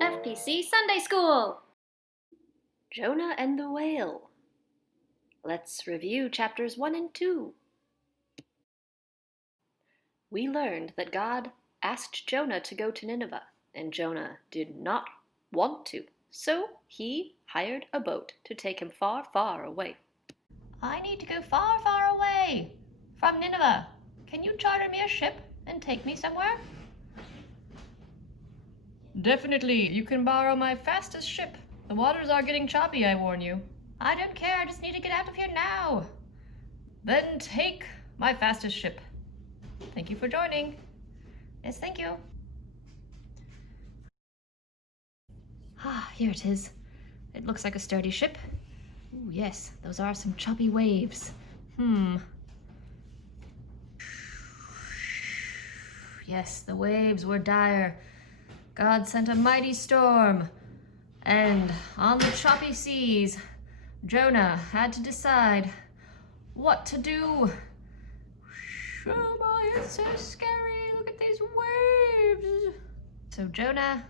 FPC Sunday School! Jonah and the Whale. Let's review chapters 1 and 2. We learned that God asked Jonah to go to Nineveh, and Jonah did not want to, so he hired a boat to take him far, far away. I need to go far, far away from Nineveh. Can you charter me a ship and take me somewhere? Definitely. You can borrow my fastest ship. The waters are getting choppy, I warn you. I don't care. I just need to get out of here now. Then take my fastest ship. Thank you for joining. Yes, thank you. Here it is. It looks like a sturdy ship. Ooh, yes, those are some choppy waves. Yes, the waves were dire. God sent a mighty storm. And on the choppy seas, Jonah had to decide what to do. Oh my, it's so scary. Look at these waves. So Jonah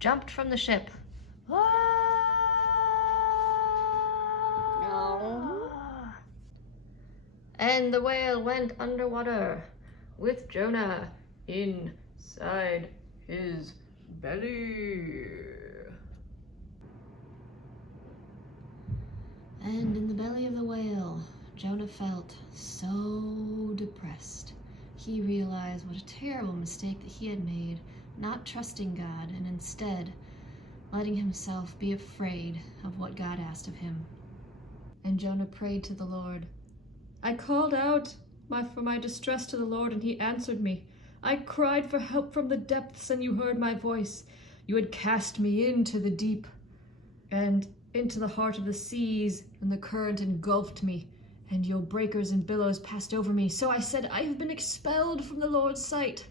jumped from the ship. And the whale went underwater with Jonah inside his belly. And in the belly of the whale, Jonah felt so depressed. He realized what a terrible mistake that he had made, not trusting God and instead letting himself be afraid of what God asked of him. And Jonah prayed to the Lord. I called out for my distress to the Lord, and he answered me. I cried for help from the depths, and you heard my voice. You had cast me into the deep and into the heart of the seas, and the current engulfed me, and your breakers and billows passed over me. So I said, I have been expelled from the Lord's sight.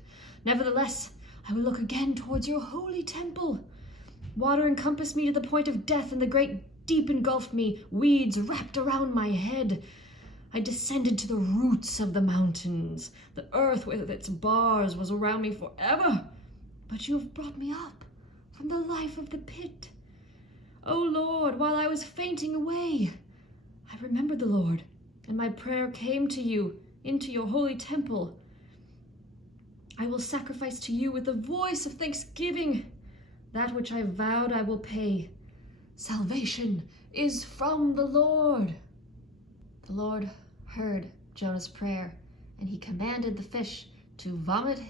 Nevertheless, I will look again towards your holy temple. Water encompassed me to the point of death, and the great deep engulfed me. Weeds wrapped around my head. I descended to the roots of the mountains. The earth with its bars was around me forever. But you have brought me up from the life of the pit. O Lord, while I was fainting away, I remembered the Lord, and my prayer came to you into your holy temple. I will sacrifice to you with the voice of thanksgiving. That which I vowed I will pay. Salvation is from the Lord. The Lord heard Jonah's prayer, and he commanded the fish to vomit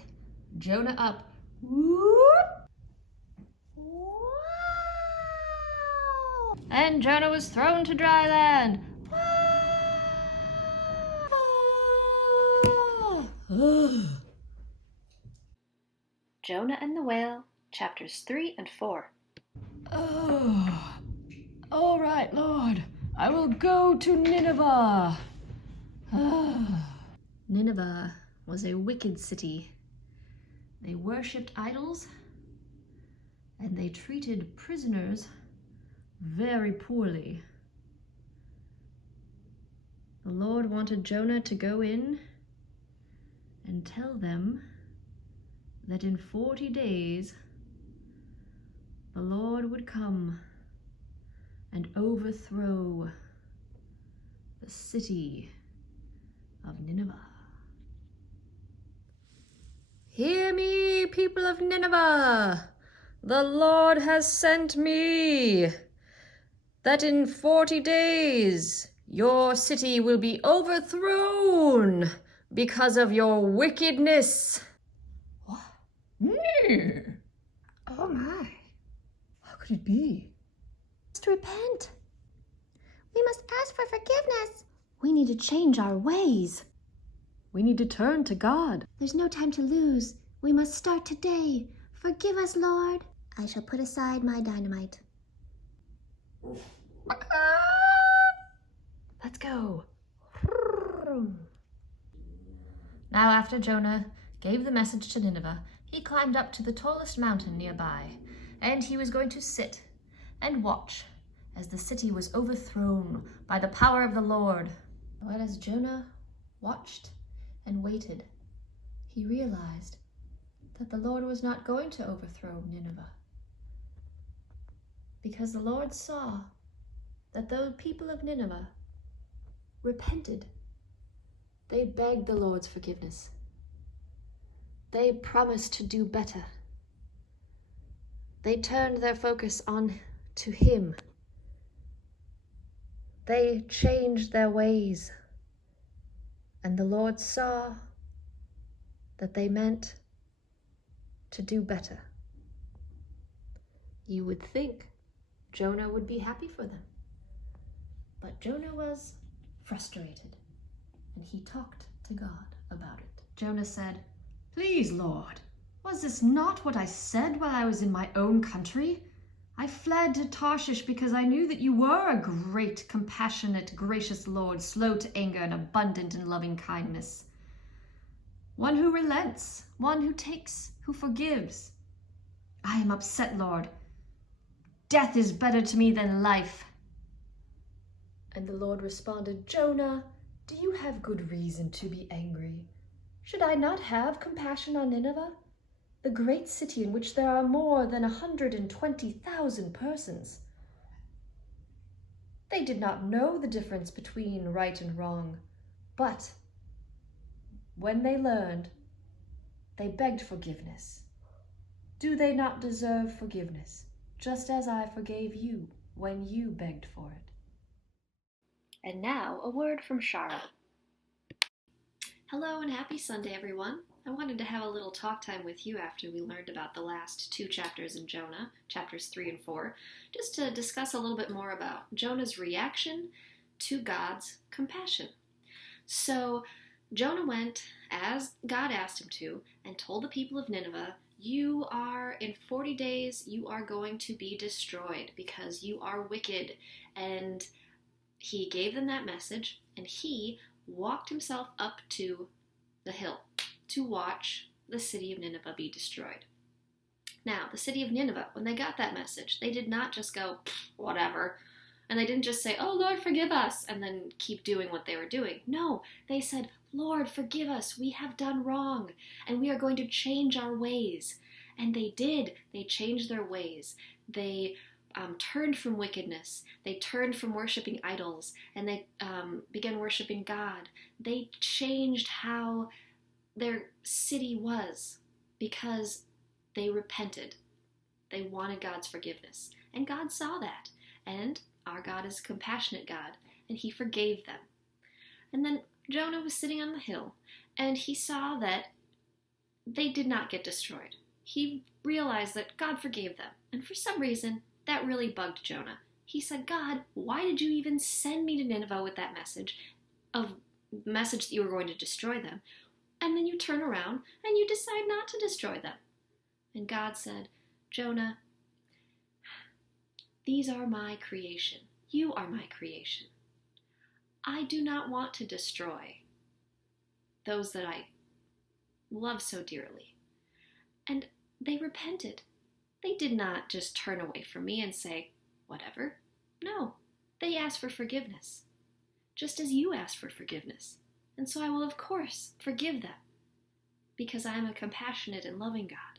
Jonah up. And Jonah was thrown to dry land. Jonah and the Whale, chapters 3 and 4. All right, Lord, I will go to Nineveh. Nineveh was a wicked city. They worshipped idols, and they treated prisoners very poorly. The Lord wanted Jonah to go in and tell them that in 40 days the Lord would come and overthrow the city of Nineveh. Hear me, people of Nineveh! The Lord has sent me, that in 40 days your city will be overthrown because of your wickedness. What? No! Oh my! How could it be? To repent. We must ask for forgiveness. We need to change our ways. We need to turn to God. There's no time to lose. We must start today. Forgive us, Lord. I shall put aside my dynamite. Let's go. Now, after Jonah gave the message to Nineveh, he climbed up to the tallest mountain nearby, and he was going to sit and watch as the city was overthrown by the power of the Lord. But as Jonah watched and waited, he realized that the Lord was not going to overthrow Nineveh, because the Lord saw that the people of Nineveh repented. They begged the Lord's forgiveness. They promised to do better. They turned their focus on to Him. They changed their ways. And the Lord saw that they meant to do better. You would think Jonah would be happy for them. But Jonah was frustrated, and he talked to God about it. Jonah said, "Please, Lord, was this not what I said while I was in my own country? I fled to Tarshish because I knew that you were a great, compassionate, gracious Lord, slow to anger and abundant in loving kindness. One who relents, one who takes, who forgives. I am upset, Lord. Death is better to me than life." And the Lord responded, "Jonah, do you have good reason to be angry? Should I not have compassion on Nineveh, the great city in which there are more than 120,000 persons? They did not know the difference between right and wrong, but when they learned, they begged forgiveness. Do they not deserve forgiveness, just as I forgave you when you begged for it?" And now, a word from Shara. Hello and happy Sunday, everyone. I wanted to have a little talk time with you after we learned about the last 2 chapters in Jonah, chapters 3 and 4, just to discuss a little bit more about Jonah's reaction to God's compassion. So, Jonah went, as God asked him to, and told the people of Nineveh, in 40 days, you are going to be destroyed because you are wicked. And he gave them that message, and he walked himself up to the hill to watch the city of Nineveh be destroyed. Now, the city of Nineveh, when they got that message, they did not just go, whatever, and they didn't just say, "Oh, Lord, forgive us," and then keep doing what they were doing. No, they said, "Lord, forgive us, we have done wrong, and we are going to change our ways." And they did. They changed their ways. They turned from wickedness. They turned from worshiping idols, and they began worshiping God. They changed how their city was because they repented. They wanted God's forgiveness. And God saw that. And our God is a compassionate God, and He forgave them. And then Jonah was sitting on the hill, and he saw that they did not get destroyed. He realized that God forgave them. And for some reason, that really bugged Jonah. He said, "God, why did you even send me to Nineveh with that message that you were going to destroy them? And then you turn around and you decide not to destroy them." And God said, "Jonah, these are my creation. You are my creation. I do not want to destroy those that I love so dearly." And they repented. They did not just turn away from me and say, whatever. No, they asked for forgiveness, just as you asked for forgiveness. And so I will, of course, forgive them, because I am a compassionate and loving God.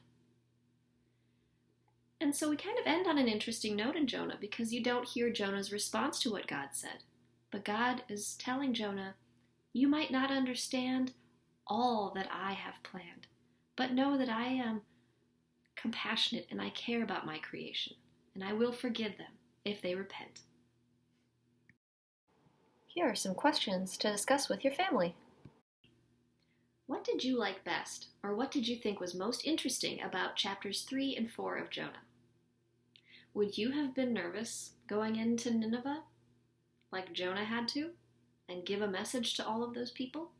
And so we kind of end on an interesting note in Jonah, because you don't hear Jonah's response to what God said. But God is telling Jonah, you might not understand all that I have planned, but know that I am compassionate and I care about my creation, and I will forgive them if they repent. Here are some questions to discuss with your family. What did you like best, or what did you think was most interesting about chapters 3 and 4 of Jonah? Would you have been nervous going into Nineveh, like Jonah had to, and give a message to all of those people?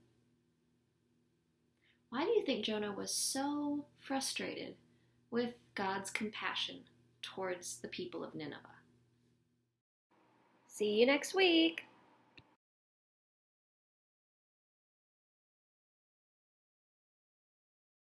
Why do you think Jonah was so frustrated with God's compassion towards the people of Nineveh? See you next week!